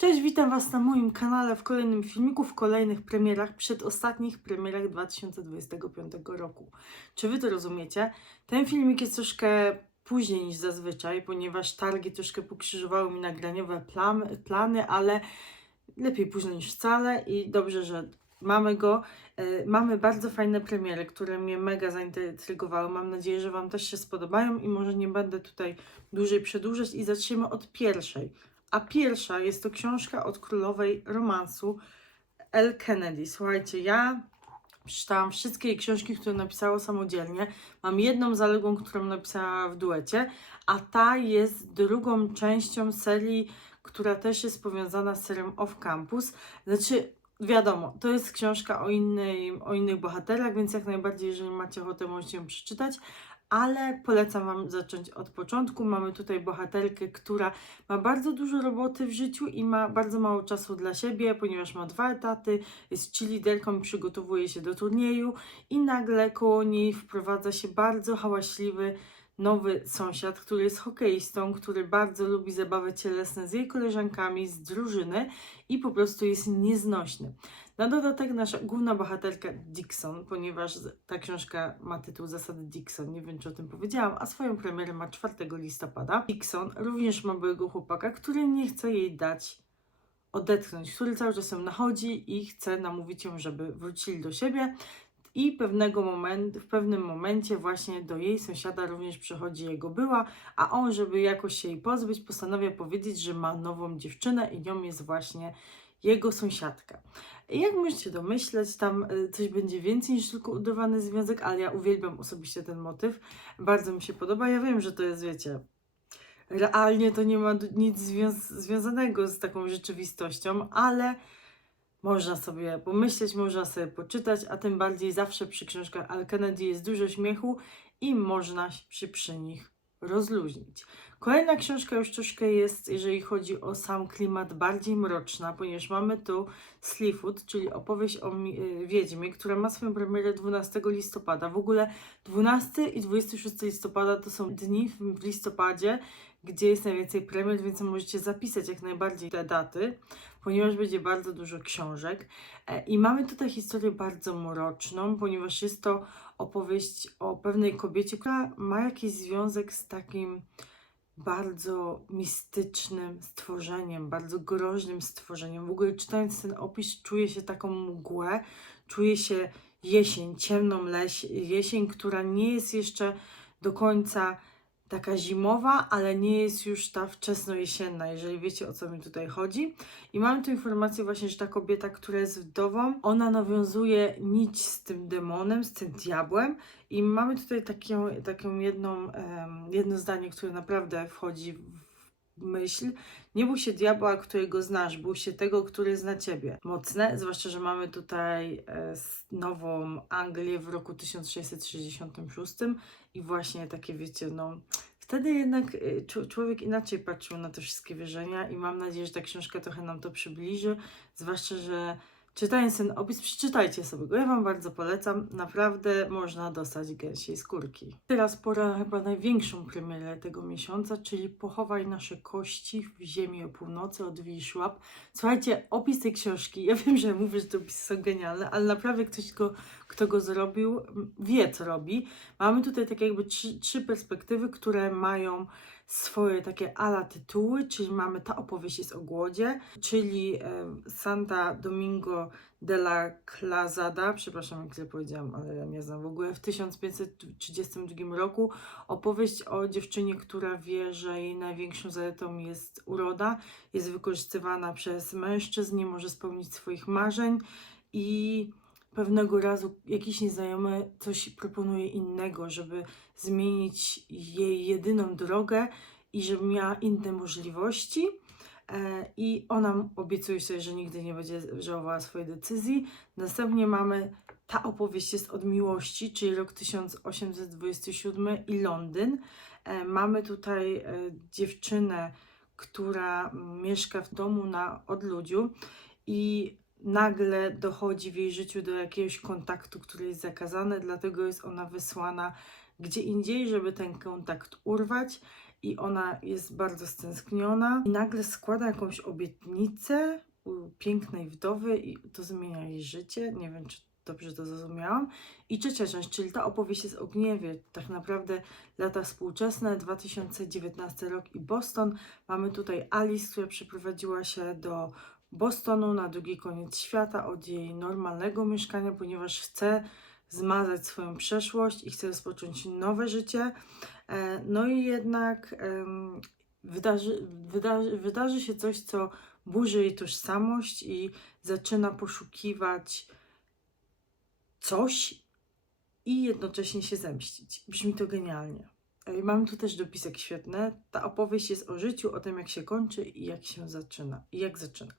Cześć, witam Was na moim kanale w kolejnym filmiku, w kolejnych premierach, przedostatnich premierach 2025 roku. Czy Wy to rozumiecie? Ten filmik jest troszkę później niż zazwyczaj, ponieważ targi troszkę pokrzyżowały mi nagraniowe plan, plany, ale lepiej późno niż wcale i dobrze, że mamy go. E, Mamy bardzo fajne premiery, które mnie mega zaintrygowały. Mam nadzieję, że Wam też się spodobają i może nie będę tutaj dłużej przedłużać i zaczniemy od pierwszej. A pierwsza jest to książka od królowej romansu L. Kennedy. Słuchajcie, ja przeczytałam wszystkie jej książki, które napisała samodzielnie. Mam jedną zaległą, którą napisała w duecie, a ta jest drugą częścią serii, która też jest powiązana z serią Off Campus. Znaczy, wiadomo, to jest książka o, innej, o innych bohaterach, więc jak najbardziej, jeżeli macie ochotę, możecie ją przeczytać. Ale polecam Wam zacząć od początku. Mamy tutaj bohaterkę, która ma bardzo dużo roboty w życiu i ma bardzo mało czasu dla siebie, ponieważ ma dwa etaty, jest cheerleaderką przygotowuje się do turnieju i nagle koło niej wprowadza się bardzo hałaśliwy nowy sąsiad, który jest hokeistą, który bardzo lubi zabawy cielesne z jej koleżankami z drużyny i po prostu jest nieznośny. Na dodatek nasza główna bohaterka Dixon, ponieważ ta książka ma tytuł Zasady Dixon, nie wiem czy o tym powiedziałam, a swoją premierę ma 4 listopada. Dixon również ma byłego chłopaka, który nie chce jej dać odetchnąć, który cały czas ją nachodzi i chce namówić ją, żeby wrócili do siebie. I pewnego momentu, w pewnym momencie właśnie do jej sąsiada również przychodzi jego była, a on, żeby jakoś się jej pozbyć, postanawia powiedzieć, że ma nową dziewczynę i nią jest właśnie jego sąsiadka. I Jak możecie domyśleć, tam y, coś będzie więcej niż tylko udawany związek, ale ja uwielbiam osobiście ten motyw. Bardzo mi się podoba. Ja wiem, że to jest, wiecie, realnie to nie ma nic związ- związanego z taką rzeczywistością, ale można sobie pomyśleć, można sobie poczytać, a tym bardziej zawsze przy książkach Al Kennedy jest dużo śmiechu i można się przy nich rozluźnić. Kolejna książka już troszkę jest, jeżeli chodzi o sam klimat, bardziej mroczna, ponieważ mamy tu Sleaford, czyli opowieść o y, wiedźmie, która ma swoją premierę 12 listopada. W ogóle 12 i 26 listopada to są dni w w listopadzie, gdzie jest najwięcej premier, więc możecie zapisać jak najbardziej te daty, ponieważ będzie bardzo dużo książek. E, I mamy tutaj historię bardzo mroczną, ponieważ jest to opowieść o pewnej kobiecie, która ma jakiś związek z takim bardzo mistycznym stworzeniem, bardzo groźnym stworzeniem. W ogóle czytając ten opis, czuję się taką mgłę, czuję się jesień, ciemną leś, jesień, która nie jest jeszcze do końca taka zimowa, ale nie jest już ta wczesnojesienna, jeżeli wiecie o co mi tutaj chodzi. I mamy tu informację właśnie, że ta kobieta, która jest wdową, ona nawiązuje nić z tym demonem, z tym diabłem i mamy tutaj taką, taką jedną, em, jedno zdanie, które naprawdę wchodzi w myśl. Nie bój się diabła, którego znasz, bój się tego, który zna ciebie. Mocne, zwłaszcza, że mamy tutaj e, nową Anglię w roku 1666 i właśnie takie, wiecie, no wtedy jednak czu- człowiek inaczej patrzył na te wszystkie wierzenia i mam nadzieję, że ta książka trochę nam to przybliży, zwłaszcza, że czytając ten opis, przeczytajcie sobie go, ja Wam bardzo polecam, naprawdę można dostać gęsiej skórki. Teraz pora chyba największą premierę tego miesiąca, czyli Pochowaj nasze kości w ziemi o północy od Wiszłap. Słuchajcie, opis tej książki, ja wiem, że mówię, że te opisy są genialne, ale naprawdę ktoś, go, kto go zrobił, wie co robi. Mamy tutaj takie jakby trzy, trzy perspektywy, które mają swoje takie ala tytuły, czyli mamy ta opowieść jest o głodzie, czyli Santa Domingo de la Clazada, przepraszam jak źle powiedziałam, ale ja nie znam w ogóle, w 1532 roku opowieść o dziewczynie, która wie, że jej największą zaletą jest uroda, jest wykorzystywana przez mężczyzn, nie może spełnić swoich marzeń i pewnego razu jakiś nieznajomy coś proponuje innego, żeby zmienić jej jedyną drogę i żeby miała inne możliwości. E, I ona obiecuje sobie, że nigdy nie będzie żałowała swojej decyzji. Następnie mamy, ta opowieść jest od miłości, czyli rok 1827 i Londyn. E, Mamy tutaj e, dziewczynę, która mieszka w domu na odludziu i nagle dochodzi w jej życiu do jakiegoś kontaktu, który jest zakazany, dlatego jest ona wysłana gdzie indziej, żeby ten kontakt urwać. I ona jest bardzo stęskniona i nagle składa jakąś obietnicę u pięknej wdowy i to zmienia jej życie. Nie wiem, czy dobrze to zrozumiałam. I trzecia część, czyli ta opowieść jest o gniewie, tak naprawdę lata współczesne, 2019 rok i Boston. Mamy tutaj Alice, która przeprowadziła się do Bostonu na drugi koniec świata od jej normalnego mieszkania, ponieważ chce zmazać swoją przeszłość i chce rozpocząć nowe życie. E, No i jednak wydarzy, wydarzy, wydarzy się coś, co burzy jej tożsamość i zaczyna poszukiwać coś i jednocześnie się zemścić. Brzmi to genialnie. E, Mam tu też dopisek świetny. Ta opowieść jest o życiu, o tym jak się kończy i jak się zaczyna. I jak zaczyna.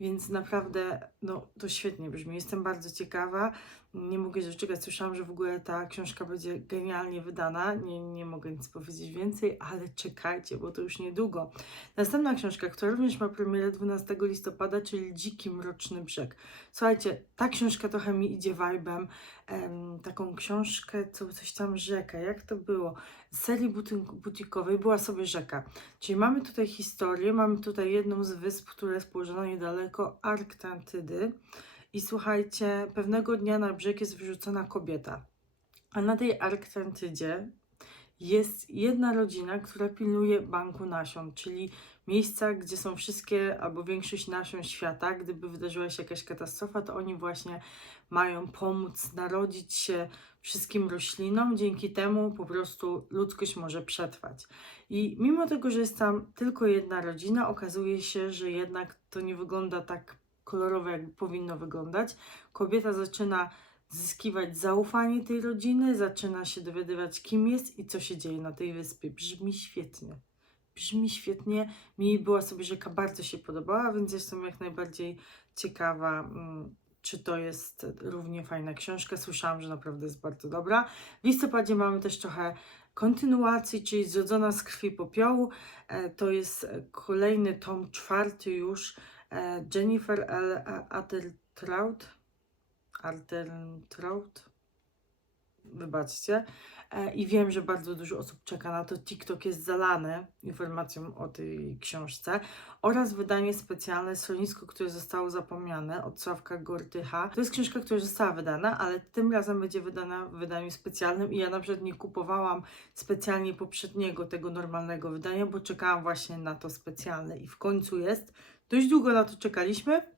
Więc naprawdę, no to świetnie brzmi. Jestem bardzo ciekawa. Nie mogę się doczekać. Słyszałam, że w ogóle ta książka będzie genialnie wydana. Nie, nie mogę nic powiedzieć więcej, ale czekajcie, bo to już niedługo. Następna książka, która również ma premierę 12 listopada, czyli Dziki Mroczny Brzeg. Słuchajcie, ta książka trochę mi idzie vibe'em. Em, taką książkę, co coś tam rzeka. Jak to było? Z serii butikowej była sobie rzeka. Czyli mamy tutaj historię, mamy tutaj jedną z wysp, która jest położona niedaleko Arktantydy. I słuchajcie, pewnego dnia na brzeg jest wyrzucona kobieta. A na tej Arktantydzie jest jedna rodzina, która pilnuje banku nasion, czyli miejsca, gdzie są wszystkie albo większość nasion świata. Gdyby wydarzyła się jakaś katastrofa, to oni właśnie mają pomóc narodzić się wszystkim roślinom. Dzięki temu po prostu ludzkość może przetrwać. I mimo tego, że jest tam tylko jedna rodzina, okazuje się, że jednak to nie wygląda tak kolorowo, jak powinno wyglądać. Kobieta zaczyna zyskiwać zaufanie tej rodziny, zaczyna się dowiadywać, kim jest i co się dzieje na tej wyspie. Brzmi świetnie. Brzmi świetnie. Mi była sobie rzeka bardzo się podobała, więc jestem jak najbardziej ciekawa, mm, czy to jest równie fajna książka. Słyszałam, że naprawdę jest bardzo dobra. W listopadzie mamy też trochę kontynuacji, czyli Zrodzona z krwi popiołu. E, To jest e, kolejny tom, czwarty już. E, Jennifer L. Attertraut. Artertraut. Wybaczcie. E, I wiem, że bardzo dużo osób czeka na to. TikTok jest zalany informacją o tej książce. Oraz wydanie specjalne Schronisko, które zostało zapomniane od Sławka Gortycha. To jest książka, która została wydana, ale tym razem będzie wydana w wydaniu specjalnym. I ja na przykład nie kupowałam specjalnie poprzedniego, tego normalnego wydania, bo czekałam właśnie na to specjalne. I w końcu jest. Dość długo na to czekaliśmy.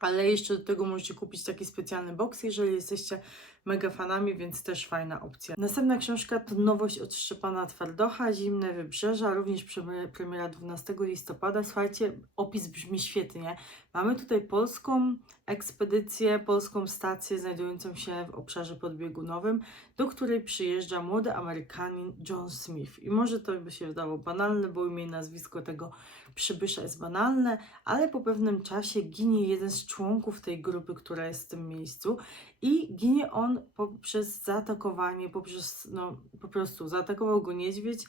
Ale jeszcze do tego możecie kupić taki specjalny box, jeżeli jesteście mega fanami, więc też fajna opcja. Następna książka to nowość od Szczepana Twardocha, Zimne Wybrzeża, również premi- premiera 12 listopada. Słuchajcie, opis brzmi świetnie. Mamy tutaj polską ekspedycję, polską stację znajdującą się w obszarze podbiegunowym, do której przyjeżdża młody Amerykanin John Smith. I może to by się wydawało banalne, bo imię i nazwisko tego przybysza jest banalne, ale po pewnym czasie ginie jeden z członków tej grupy, która jest w tym miejscu i ginie on poprzez zaatakowanie, poprzez, no po prostu zaatakował go niedźwiedź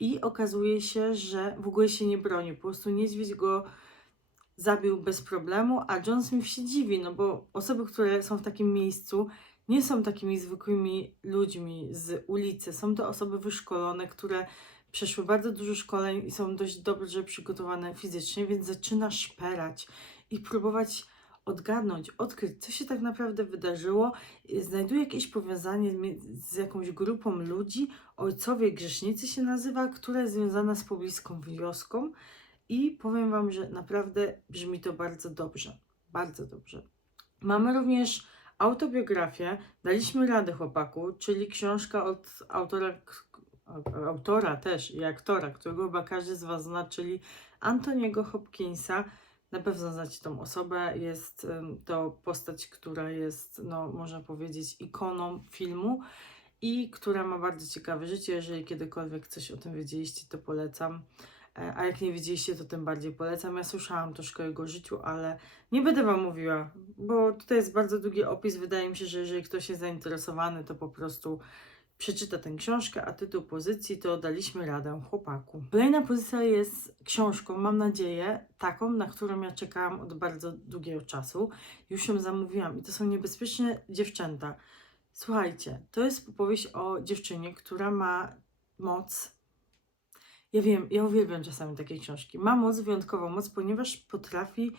i okazuje się, że w ogóle się nie broni, po prostu niedźwiedź go zabił bez problemu, a John Smith się dziwi, no bo osoby, które są w takim miejscu, nie są takimi zwykłymi ludźmi z ulicy. Są to osoby wyszkolone, które przeszły bardzo dużo szkoleń i są dość dobrze przygotowane fizycznie, więc zaczyna szperać i próbować odgadnąć, odkryć, co się tak naprawdę wydarzyło. Znajduje jakieś powiązanie mi- z jakąś grupą ludzi, Ojcowie Grzesznicy się nazywa, która jest związana z pobliską wioską i powiem Wam, że naprawdę brzmi to bardzo dobrze. Bardzo dobrze. Mamy również autobiografię Daliśmy radę chłopaku, czyli książka od autora, autora też i aktora, którego chyba każdy z Was zna, czyli Antoniego Hopkinsa. Na pewno znacie tą osobę. Jest to postać, która jest, no, można powiedzieć, ikoną filmu i która ma bardzo ciekawe życie. Jeżeli kiedykolwiek coś o tym wiedzieliście, to polecam. E, A jak nie wiedzieliście, to tym bardziej polecam. Ja słyszałam troszkę o jego życiu, ale nie będę Wam mówiła, bo tutaj jest bardzo długi opis. Wydaje mi się, że jeżeli ktoś jest zainteresowany, to po prostu przeczyta tę książkę, a tytuł pozycji to Daliśmy radę chłopaku. Kolejna pozycja jest książką, mam nadzieję, taką, na którą ja czekałam od bardzo długiego czasu. Już ją zamówiłam i to są niebezpieczne dziewczęta. Słuchajcie, to jest powieść o dziewczynie, która ma moc Ja wiem, ja uwielbiam czasami takie książki. Ma moc, wyjątkową moc, ponieważ potrafi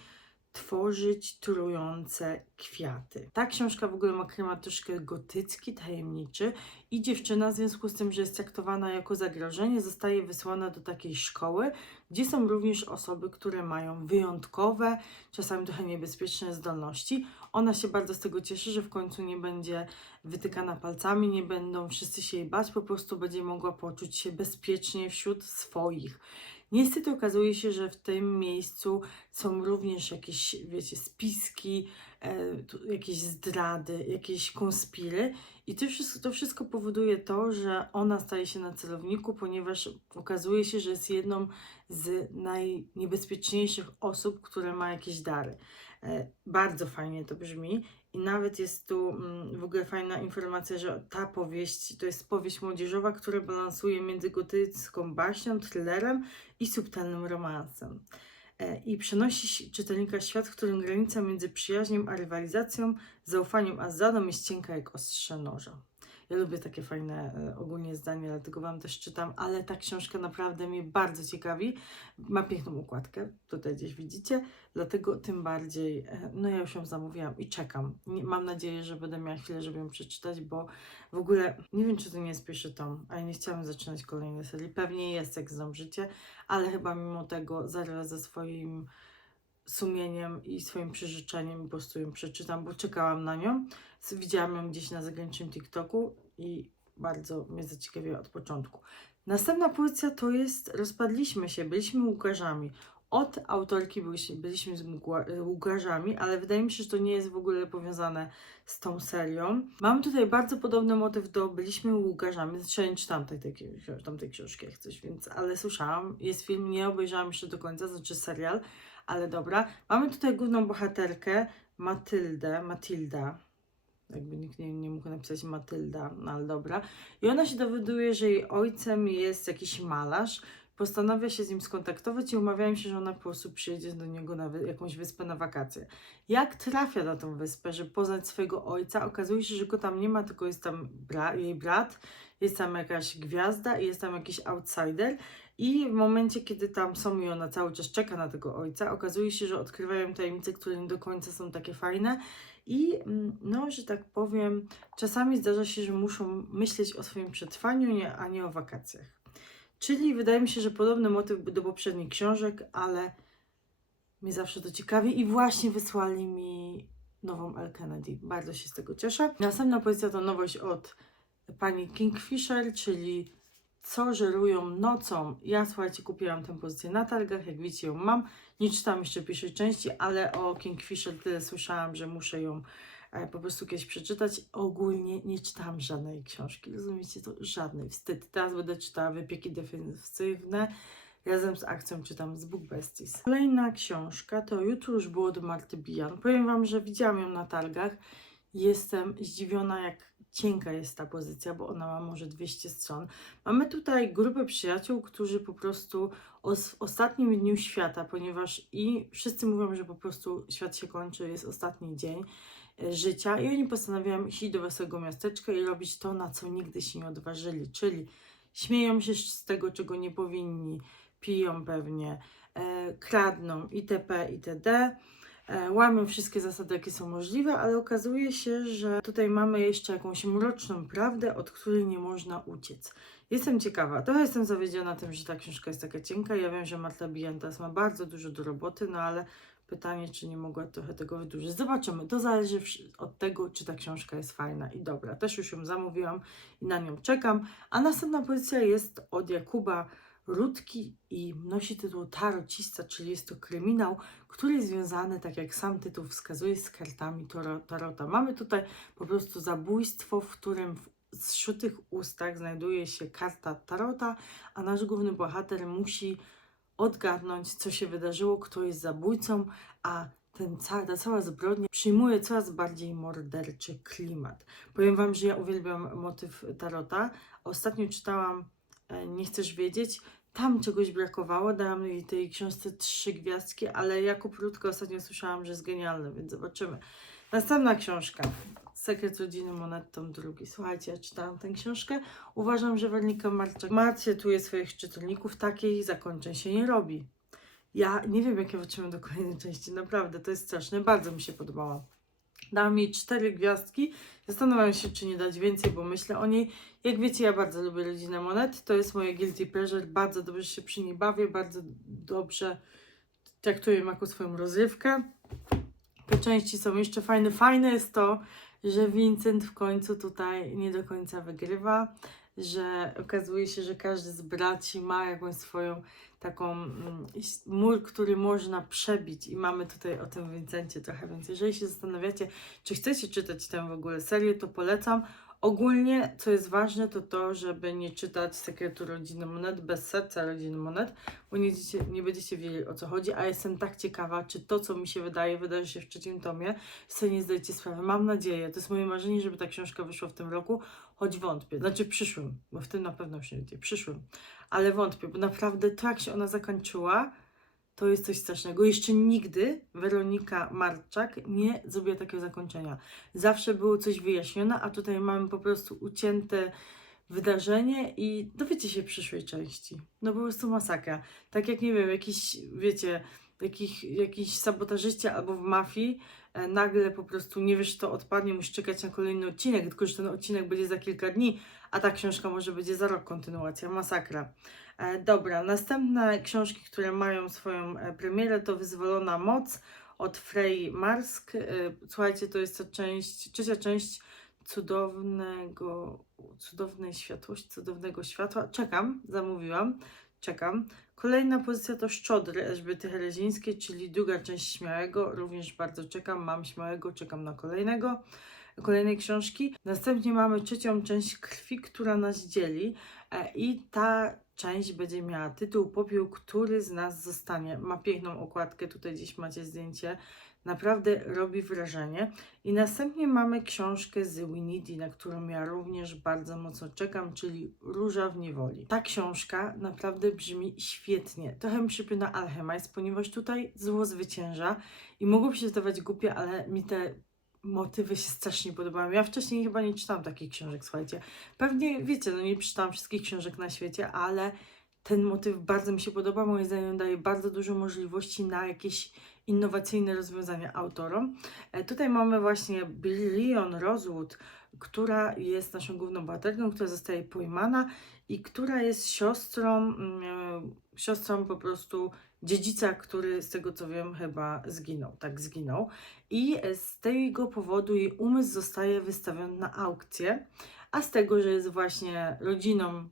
tworzyć trujące kwiaty. Ta książka w ogóle ma klimat troszkę gotycki, tajemniczy i dziewczyna w związku z tym, że jest traktowana jako zagrożenie, zostaje wysłana do takiej szkoły, gdzie są również osoby, które mają wyjątkowe, czasami trochę niebezpieczne zdolności. Ona się bardzo z tego cieszy, że w końcu nie będzie wytykana palcami, nie będą wszyscy się jej bać, po prostu będzie mogła poczuć się bezpiecznie wśród swoich. Niestety okazuje się, że w tym miejscu są również jakieś, wiecie, spiski, e, jakieś zdrady, jakieś konspiry i to wszystko, powoduje to, że ona staje się na celowniku, ponieważ okazuje się, że jest jedną z najniebezpieczniejszych osób, które ma jakieś dary. E, bardzo fajnie to brzmi i nawet jest tu mm, w ogóle fajna informacja, że ta powieść to jest powieść młodzieżowa, która balansuje między gotycką baśnią, thrillerem i subtelnym romansem. E, I przenosi si- czytelnika w świat, w którym granica między przyjaźnią a rywalizacją, zaufaniem a zdradą jest cienka jak ostrze noża. Ja lubię takie fajne e, ogólnie zdania, dlatego Wam też czytam, ale ta książka naprawdę mnie bardzo ciekawi. Ma piękną układkę, tutaj gdzieś widzicie, dlatego tym bardziej, e, no ja już ją zamówiłam i czekam. Mam nadzieję, że będę miała chwilę, żeby ją przeczytać, bo w ogóle nie wiem, czy to nie jest pierwszy tom, a nie chciałam zaczynać kolejnej serii. Pewnie jest, jak znam życie, ale chyba mimo tego zaraz ze swoim sumieniem i swoim przyrzeczeniem po prostu ją przeczytam, bo czekałam na nią. Widziałam ją gdzieś na zagranicznym TikToku i bardzo mnie zaciekawiła od początku. Następna pozycja to jest Rozpadliśmy się, byliśmy Łukarzami. Od autorki byliśmy, z mgła- Łukarzami, ale wydaje mi się, że to nie jest w ogóle powiązane z tą serią. Mamy tutaj bardzo podobny motyw do Byliśmy Łukarzami. Znaczy, ja nie czytałam tej, tej, tamtej książki jak coś, więc, ale słyszałam. Jest film, nie obejrzałam jeszcze do końca, znaczy serial, ale dobra. Mamy tutaj główną bohaterkę Matyldę, Matilda. Jakby nikt nie, nie mógł napisać Matylda, no ale dobra. I ona się dowiaduje, że jej ojcem jest jakiś malarz. Postanawia się z nim skontaktować i umawiają się, że ona po prostu przyjedzie do niego na jakąś wyspę na wakacje. Jak trafia na tą wyspę, żeby poznać swojego ojca, okazuje się, że go tam nie ma, tylko jest tam bra- jej brat, jest tam jakaś gwiazda i jest tam jakiś outsider. I w momencie, kiedy tam są i ona cały czas czeka na tego ojca, okazuje się, że odkrywają tajemnice, które nie do końca są takie fajne. I mm, no, że tak powiem, czasami zdarza się, że muszą myśleć o swoim przetrwaniu, nie, a nie o wakacjach. Czyli wydaje mi się, że podobny motyw do poprzednich książek, ale mnie zawsze to ciekawi i właśnie wysłali mi nową El Kennedy. Bardzo się z tego cieszę. Następna pozycja to nowość od pani Kingfisher, czyli Co żerują nocą. Ja słuchajcie, kupiłam tę pozycję na targach, jak widzicie ją mam. Nie czytam jeszcze pierwszej części, ale o Kingfisher tyle słyszałam, że muszę ją e, po prostu kiedyś przeczytać. Ogólnie nie czytałam żadnej książki, rozumiecie to? Żadnej. Wstyd. Teraz będę czytała Wypieki defensywne. Razem z akcją czytam z Book Besties. Kolejna książka to Jutro już było do Marty Bijan. Powiem Wam, że widziałam ją na targach. Jestem zdziwiona, jak cienka jest ta pozycja, bo ona ma może 200 stron. Mamy tutaj grupę przyjaciół, którzy po prostu os- w ostatnim dniu świata, ponieważ i wszyscy mówią, że po prostu świat się kończy, jest ostatni dzień e, życia i oni postanawiają iść do wesołego miasteczka i robić to, na co nigdy się nie odważyli, czyli śmieją się z tego, czego nie powinni, piją pewnie, e, kradną itp. itd. E, łamią wszystkie zasady, jakie są możliwe, ale okazuje się, że tutaj mamy jeszcze jakąś mroczną prawdę, od której nie można uciec. Jestem ciekawa. Trochę jestem zawiedziona tym, że ta książka jest taka cienka. Ja wiem, że Marta Bijantas ma bardzo dużo do roboty, no ale pytanie, czy nie mogła trochę tego wydłużyć. Zobaczymy. To zależy od tego, czy ta książka jest fajna i dobra. Też już ją zamówiłam i na nią czekam. A następna pozycja jest od Jakuba Rutki i nosi tytuł Tarocista, czyli jest to kryminał, który jest związany, tak jak sam tytuł wskazuje, z kartami taro- Tarota. Mamy tutaj po prostu zabójstwo, w którym w zszutych ustach znajduje się karta Tarota, a nasz główny bohater musi odgadnąć, co się wydarzyło, kto jest zabójcą, a ten ta cała zbrodnia przyjmuje coraz bardziej morderczy klimat. Powiem Wam, że ja uwielbiam motyw Tarota. Ostatnio czytałam Nie chcesz wiedzieć, tam czegoś brakowało, dałam jej tej książce trzy gwiazdki, ale Jakub Rutka ostatnio słyszałam, że jest genialny, więc zobaczymy. Następna książka. Sekret rodziny Monet, tom drugi. Słuchajcie, ja czytałam tę książkę. Uważam, że Wernika Marczak martwiuje swoich czytelników. Takich zakończeń się nie robi. Ja nie wiem, jak ja wytrzymam do kolejnej części. Naprawdę, to jest straszne. Bardzo mi się podobała. Dałam jej cztery gwiazdki. Zastanawiam się, czy nie dać więcej, bo myślę o niej. Jak wiecie, ja bardzo lubię rodzinę Monet. To jest moje guilty pleasure. Bardzo dobrze się przy niej bawię. Bardzo dobrze traktuję ją jako swoją rozrywkę. Te części są jeszcze fajne. Fajne jest to, że Vincent w końcu tutaj nie do końca wygrywa, że okazuje się, że każdy z braci ma jakąś swoją taką mm, mur, który można przebić i mamy tutaj o tym Vincencie trochę więc Jeżeli się zastanawiacie, czy chcecie czytać tę w ogóle serię, to polecam. Ogólnie, co jest ważne, to to, żeby nie czytać Sekretu Rodziny Monet bez serca Rodziny Monet, bo nie, będziecie- nie będziecie wiedzieli o co chodzi, a jestem tak ciekawa, czy to, co mi się wydaje, wydarzy się w trzecim tomie, sobie nie zdajecie sprawy. Mam nadzieję, to jest moje marzenie, żeby ta książka wyszła w tym roku, choć wątpię, znaczy przyszłym, bo w tym na pewno się nie dzieje, przyszłym, ale wątpię, bo naprawdę to, jak się ona zakończyła, to jest coś strasznego. Jeszcze nigdy Weronika Marczak nie zrobiła takiego zakończenia. Zawsze było coś wyjaśnione, a tutaj mamy po prostu ucięte wydarzenie i dowiecie się przyszłej części. No po prostu masakra. Tak jak, nie wiem, jakiś, wiecie, jakich, jakiś sabotażyści albo w mafii nagle po prostu nie wiesz, to odpadnie, musisz czekać na kolejny odcinek, tylko że ten odcinek będzie za kilka dni, a ta książka może będzie za rok kontynuacja. Masakra. E, dobra, następne książki, które mają swoją e, premierę to Wyzwolona Moc od Frey Marsk. E, słuchajcie, to jest ta część, trzecia część cudownego, cudownej światłości, cudownego światła. Czekam, zamówiłam, czekam. Kolejna pozycja to Szczodry Elżbiety Herezińskiej, czyli druga część Śmiałego. Również bardzo czekam, mam Śmiałego, czekam na kolejnego, kolejnej książki. Następnie mamy trzecią część Krwi, która nas dzieli e, i ta część będzie miała tytuł Popiół, który z nas zostanie. Ma piękną okładkę, tutaj gdzieś macie zdjęcie. Naprawdę robi wrażenie. I następnie mamy książkę z Winidi, na którą ja również bardzo mocno czekam, czyli Róża w niewoli. Ta książka naprawdę brzmi świetnie. Trochę mi przypomina Alchemist, ponieważ tutaj zło zwycięża i mogłoby się zdawać głupie, ale mi te motywy się strasznie podobają. Ja wcześniej chyba nie czytałam takich książek, słuchajcie. Pewnie wiecie, no nie czytałam wszystkich książek na świecie, ale ten motyw bardzo mi się podoba. Moim zdaniem daje bardzo dużo możliwości na jakieś innowacyjne rozwiązania autorom. E, Tutaj mamy właśnie Billion Rosewood, która jest naszą główną bohaterką, która zostaje pojmana i która jest siostrą, mm, e, siostrą po prostu dziedzica, który z tego co wiem chyba zginął, tak zginął. I z tego powodu jej umysł zostaje wystawiony na aukcję, a z tego, że jest właśnie rodziną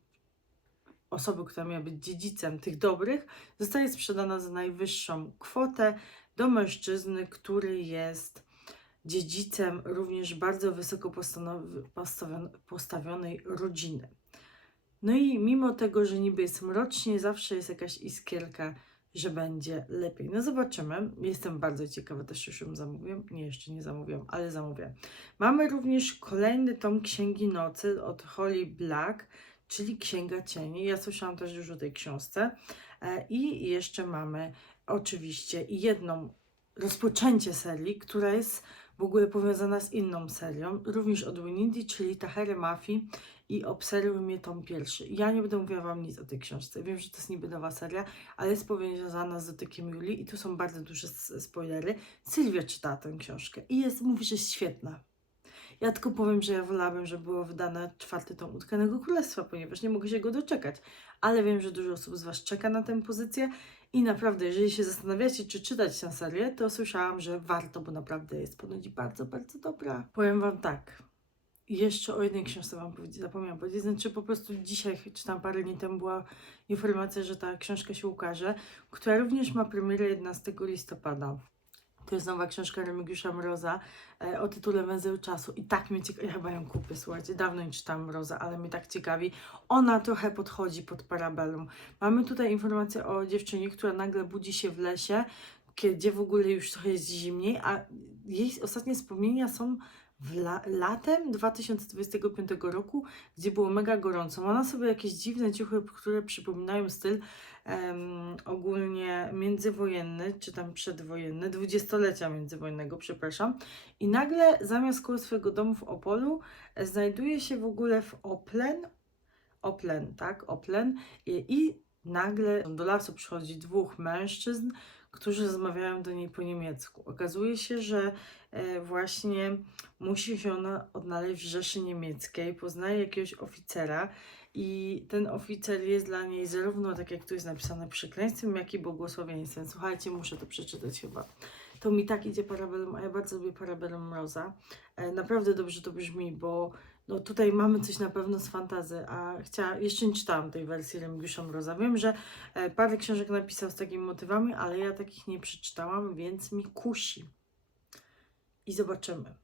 osoby, która miała być dziedzicem tych dobrych, zostaje sprzedana za najwyższą kwotę do mężczyzny, który jest dziedzicem również bardzo wysoko postawionej rodziny. No i mimo tego, że niby jest mrocznie, zawsze jest jakaś iskierka, że będzie lepiej. No zobaczymy. Jestem bardzo ciekawa, też już ją zamówię. Nie, jeszcze nie zamówiłam, ale zamówię. Mamy również kolejny tom Księgi Nocy od Holly Black, czyli Księga Cieni. Ja słyszałam też już o tej książce. E, I jeszcze mamy oczywiście jedną rozpoczęcie serii, która jest w ogóle powiązana z inną serią, również od Winindi, czyli Tahery Mafii i Obserwuj mnie tom pierwszy. Ja nie będę mówiła Wam nic o tej książce. Wiem, że to jest niby nowa seria, ale jest powiązana z dotykiem Julii i tu są bardzo duże spoilery. Sylwia czytała tę książkę i jest, mówi, że jest świetna. Ja tylko powiem, że ja wolałabym, żeby było wydane czwarty tom Utkanego Królestwa, ponieważ nie mogę się go doczekać. Ale wiem, że dużo osób z Was czeka na tę pozycję i naprawdę, jeżeli się zastanawiacie, czy czytać tę serię, to słyszałam, że warto, bo naprawdę jest ponoć bardzo, bardzo dobra. Powiem Wam tak. Jeszcze o jednej książce Wam powiedzieć, zapomniałam powiedzieć, znaczy po prostu dzisiaj, czy tam parę dni temu była informacja, że ta książka się ukaże, która również ma premierę 11 listopada. To jest nowa książka Remigiusza Mroza e, o tytule Węzeł Czasu. I tak mnie ciekawi, ja chyba ją kupię, słuchajcie, dawno nie czytałam Mroza, ale mnie tak ciekawi. Ona trochę podchodzi pod parabellum. Mamy tutaj informację o dziewczynie, która nagle budzi się w lesie, gdzie w ogóle już trochę jest zimniej, a jej ostatnie wspomnienia są w la latem 2025 roku, gdzie było mega gorąco. Ma na sobie jakieś dziwne ciuchy, które przypominają styl em, ogólnie międzywojenny, czy tam przedwojenny, dwudziestolecia międzywojennego, przepraszam. I nagle zamiast koło swojego domu w Opolu e, znajduje się w ogóle w Oplen, Oplen, tak, Oplen i, i nagle do lasu przychodzi dwóch mężczyzn, którzy rozmawiają do niej po niemiecku. Okazuje się, że e, właśnie musi się ona odnaleźć w Rzeszy Niemieckiej, poznaje jakiegoś oficera i ten oficer jest dla niej zarówno, tak jak tu jest napisane, przekleństwem, jak i błogosławieństwem. Słuchajcie, muszę to przeczytać chyba. To mi tak idzie Parabellum, a ja bardzo lubię Parabellum Mroza. E, naprawdę dobrze to brzmi, bo no tutaj mamy coś na pewno z fantazy, a chciała, jeszcze nie czytałam tej wersji Remigiusza Mroza. Wiem, że e, parę książek napisał z takimi motywami, ale ja takich nie przeczytałam, więc mi kusi. I zobaczymy.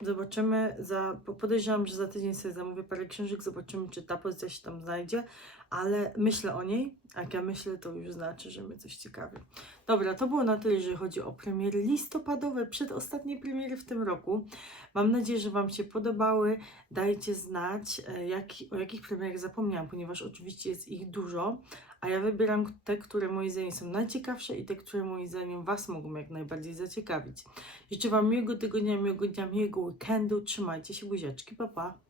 Zobaczymy, za, po- podejrzewam, że za tydzień sobie zamówię parę książek, zobaczymy, czy ta pozycja się tam znajdzie, ale myślę o niej, jak ja myślę, to już znaczy, że mnie coś ciekawi. Dobra, to było na tyle, jeżeli chodzi o premiery listopadowe, przedostatnie premiery w tym roku. Mam nadzieję, że Wam się podobały. Dajcie znać, e, jaki, o jakich premierach zapomniałam, ponieważ oczywiście jest ich dużo, a ja wybieram te, które moim zdaniem są najciekawsze i te, które moim zdaniem Was mogą jak najbardziej zaciekawić. Życzę Wam miłego tygodnia, miłego dnia, miłego weekendu. Trzymajcie się, buziaczki, pa pa!